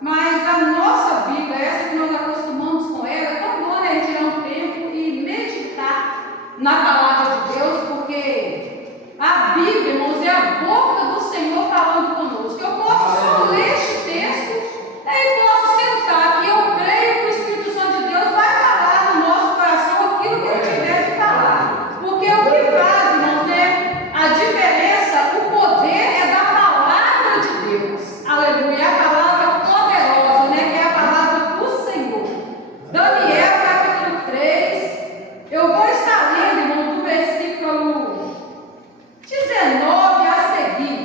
mas a nossa Bíblia, essa que nós acostumamos com ela, é tão boa, né? A gente tirar um tempo e meditar na palavra de Deus, porque a Bíblia, irmãos, é a boca do Senhor falando conosco. Eu posso só ler este texto e posso sentar aqui. Eu creio que o Espírito Santo de Deus vai falar no nosso coração aquilo que ele tiver de falar. Porque o que faz, irmãos, né? A diferença, o poder é da palavra de Deus. Aleluia. A palavra poderosa, né? Que é a palavra do Senhor. Daniel, capítulo 3. Eu vou estar lendo, irmão, do versículo 19 a seguir.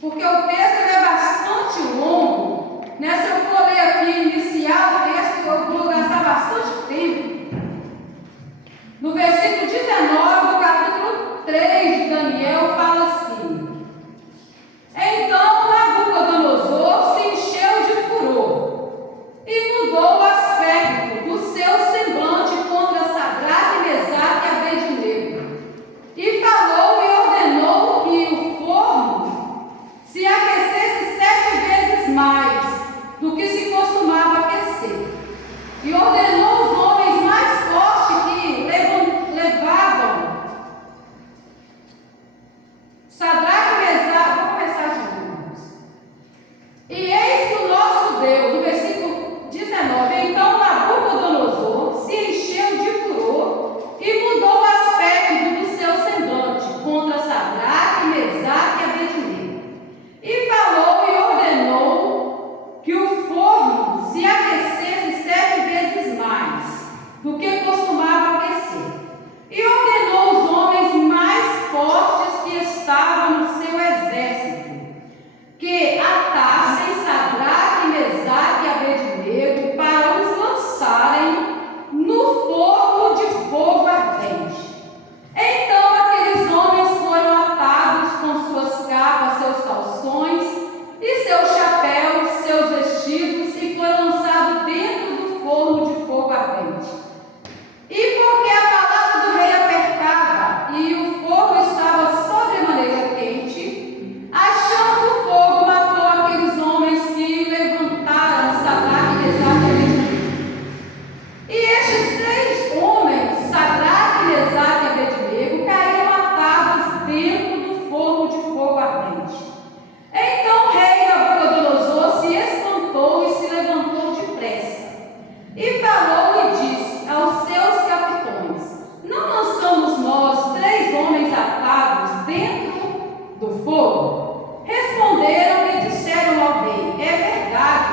Porque o texto é bastante longo, né? Se eu for ler aqui, iniciar o texto, eu vou gastar bastante tempo. No versículo 19 do capítulo 3 de Daniel, fala assim: Então Nabucodonosor se encheu de furor e mudou o aspecto do seu semblante contra Sadraque, Mesaque e Abednego, e falou e ordenou que o forno se aquecesse 7 vezes mais do que se costumava aquecer. E ordenou os homens mais fortes que levavam Sadraque, Mesaque, vou começar de novo. E eis que o nosso Deus, no versículo 19, então Nabucodonosor se encheu de furor e mudou o aspecto do seu semblante contra Sadraque, Mesaque e Abednego. E falou e ordenou que o forno se aquecesse 7 vezes mais do que costumava aquecer. E ordenou os homens mais fortes que estavam no seu exército que atassem Sadraque, Mesaque e Abednego para os lançarem no forno de fogo ardente. Então aqueles homens foram atados com suas capas, seus calções e seus chapéus, seus vestidos, e foram lançados dentro do forno de fogo ardente. E porque a palavra do rei apertava e o fogo estava sobremaneira quente, achando que o fogo matou aqueles homens que levantaram Sadraque, Mesaque e Abednego. E estes 3 homens, Sadraque, Mesaque e Abednego, caíram matados dentro do forno de fogo ardente. Então o rei Nabucodonosor se espantou e se levantou depressa, e falou e disse aos seus capitões: Não lançamos nós 3 homens atados dentro do fogo? Responderam e disseram ao rei: É verdade,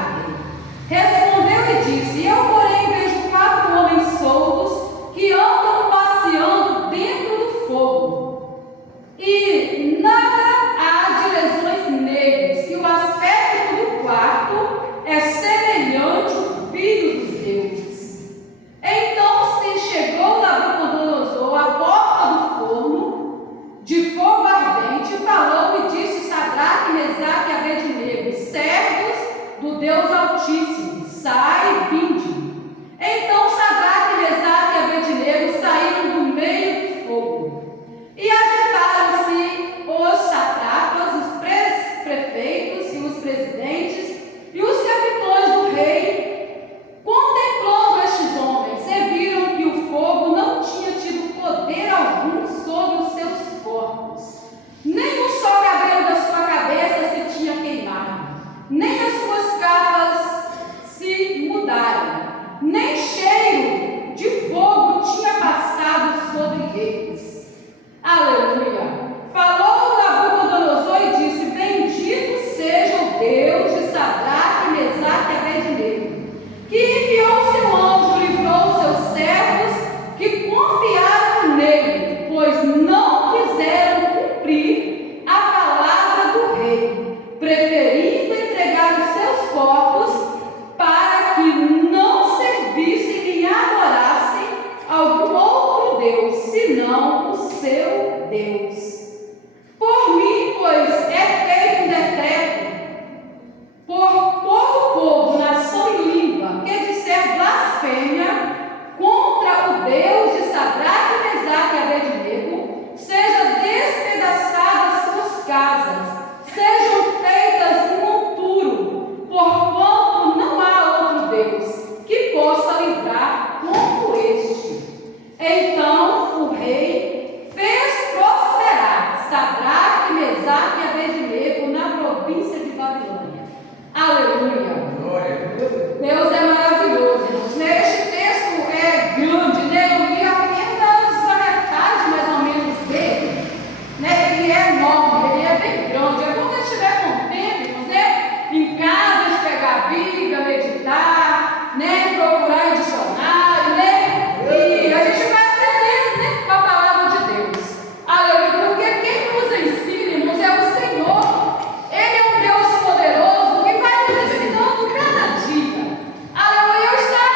rei. Respondeu e disse: Eu, porém, vejo 4 homens soltos que andam passeando dentro do fogo, e nada há de lesões neles, e o aspecto do quarto é semelhante ao filho dos deuses. Então se chegou Nabucodonosor à porta do forno de fogo ardente, falou e disse: Sadraque, Mesaque e Abednego, servos do Deus Altíssimo, sai e vinde. Então Sadraque, Mesaque e Abednego saíram do meio do fogo, e agitaram-se os satrapas, os prefeitos e os presidentes e os capitães do rei, contemplando estes homens, e viram que o fogo não tinha tido poder algum sobre os seus corpos, nem um só cabelo da sua cabeça se tinha queimado, nem as suas capas se mudaram, nem cheiro de fogo tinha passado sobre eles. Aleluia! Falou Nabucodonosor e disse: Bendito seja o Deus de Sadraque, Mesaque e Abednego, que enviou seu anjo, livrou seus servos que confiaram nele, pois não quiseram cumprir a palavra do rei, preferindo entregar os seus corpos para que não servissem nem adorassem algum outro Deus, senão o seu Deus. Por mim, pois, é feito um decreto por todo o povo, nação e língua, que disser blasfêmia contra o Deus de Sadraque, Mesaque e Abednego, seja despedaçada as suas casas, sejam feitas um monturo, Aleluia. Deus é maravilhoso, irmãos. Este texto é grande, né? Eu li apenas a metade, mais ou menos, dele. Né? Ele é enorme, ele é bem grande. É bom que estiver com tempo, irmãos, né? Em casa, de pegar a Bíblia, meditar, né? Procurar em dicionário, né? E a gente vai aprendendo, né? Com a palavra de Deus. Aleluia. Porque quem nos ensina, irmãos, é o Senhor. Ele é um Deus poderoso que vai nos ensinando cada dia. Aleluia. Eu estava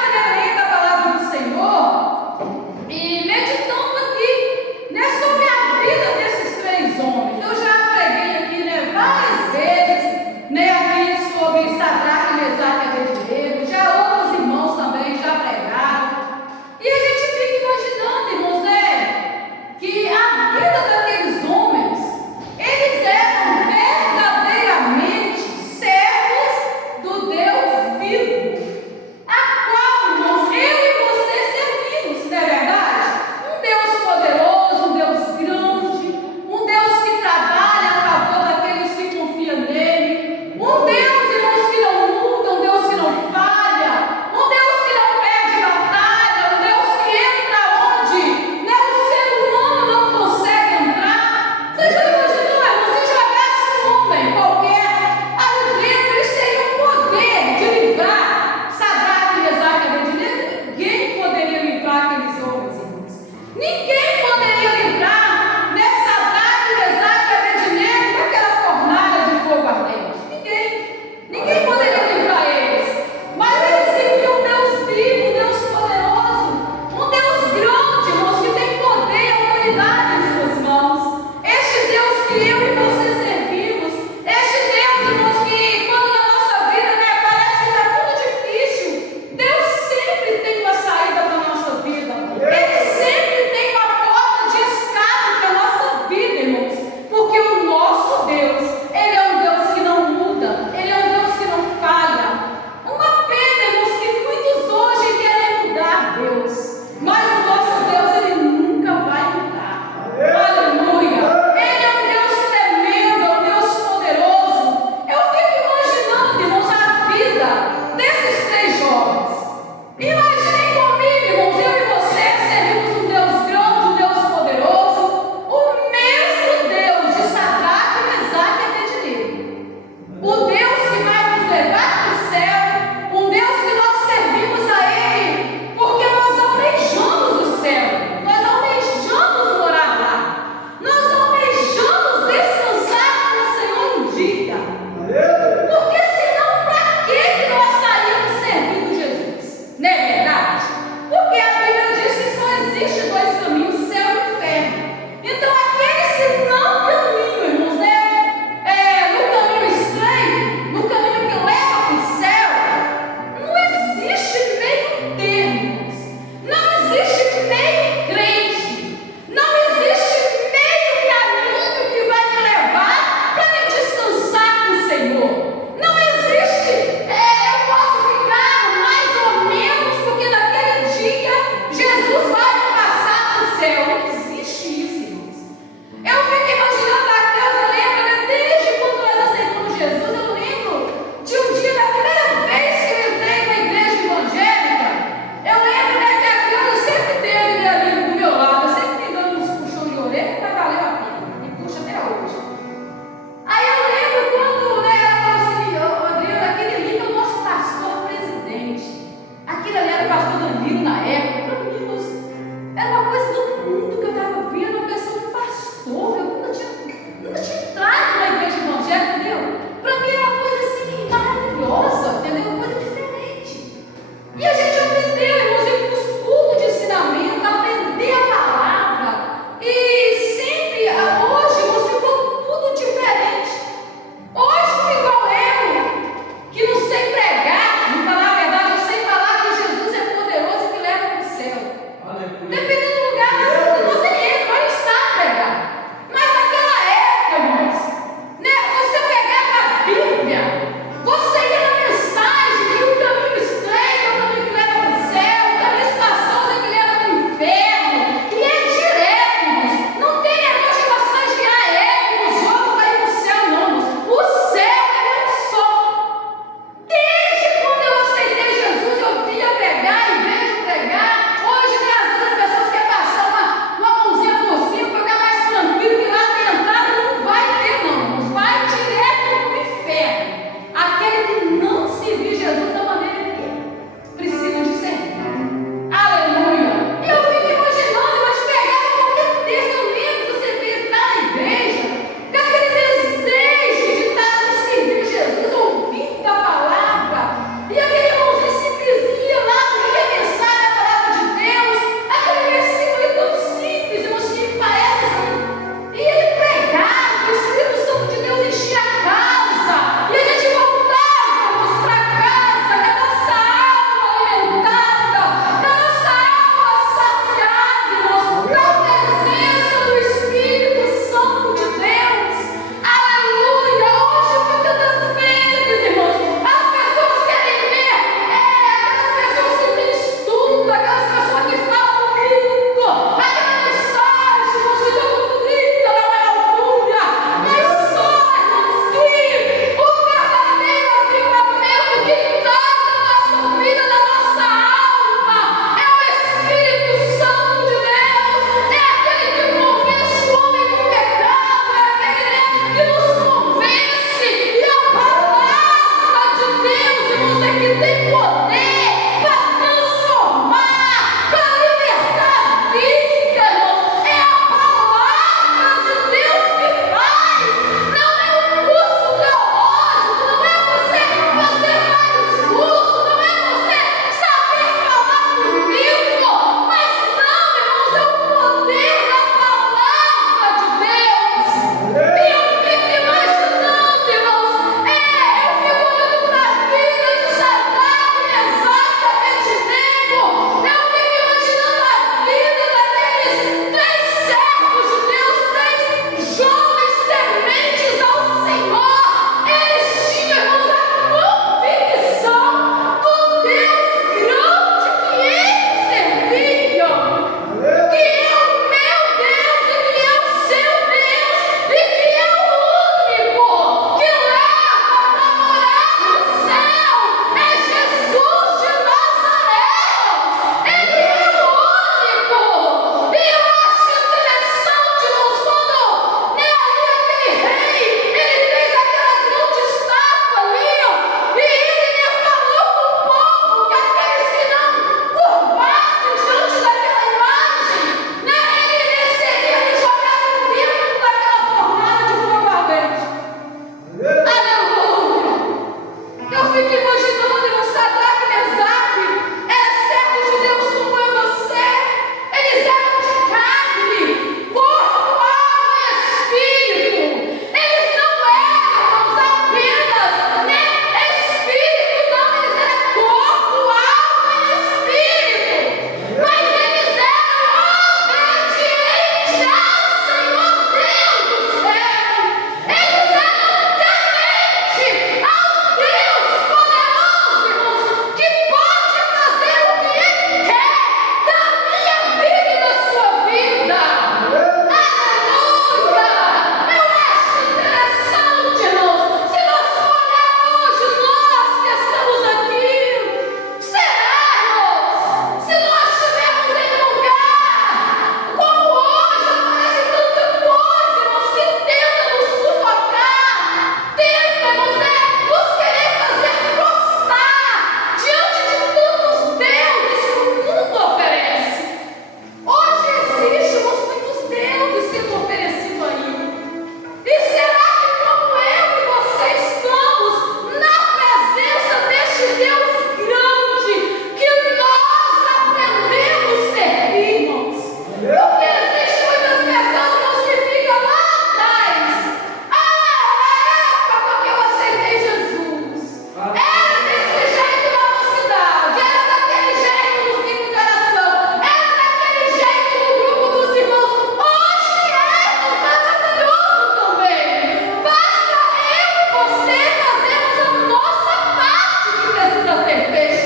você fazemos a nossa parte que precisa ser feita.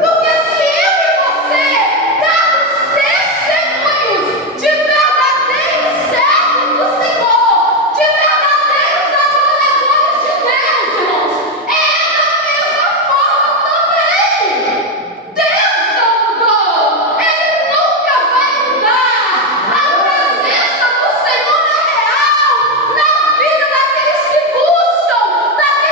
Porque se eu e você darmos testemunhos de verdadeiros servos do Senhor, de verdadeiros adoradores de Deus, irmãos, é da mesma forma também. Deus não mudou, Ele nunca vai mudar. A presença do Senhor é real na vida daqueles que buscam, daqueles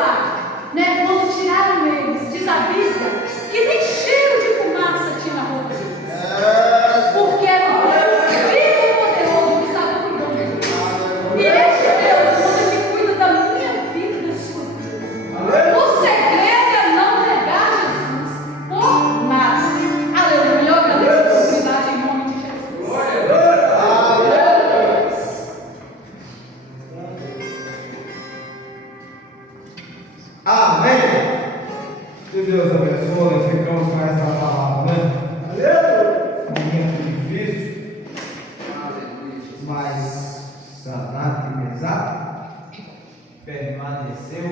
lá, né, quando tiraram eles, diz a Bíblia, que nem cheiro de fumaça tinha na roupa deles. Porque era o Filho poderoso que estava cuidando deles. E esse Deus, quando Ele cuida da minha vida e da sua vida, o segredo é não negar Jesus por nada. Aleluia, eu agradeço a oportunidade em nome de Jesus. Amém. Que Deus abençoe. Ficamos com essa palavra, né? Momento difícil, mas Sadraque e Mesaque permaneceu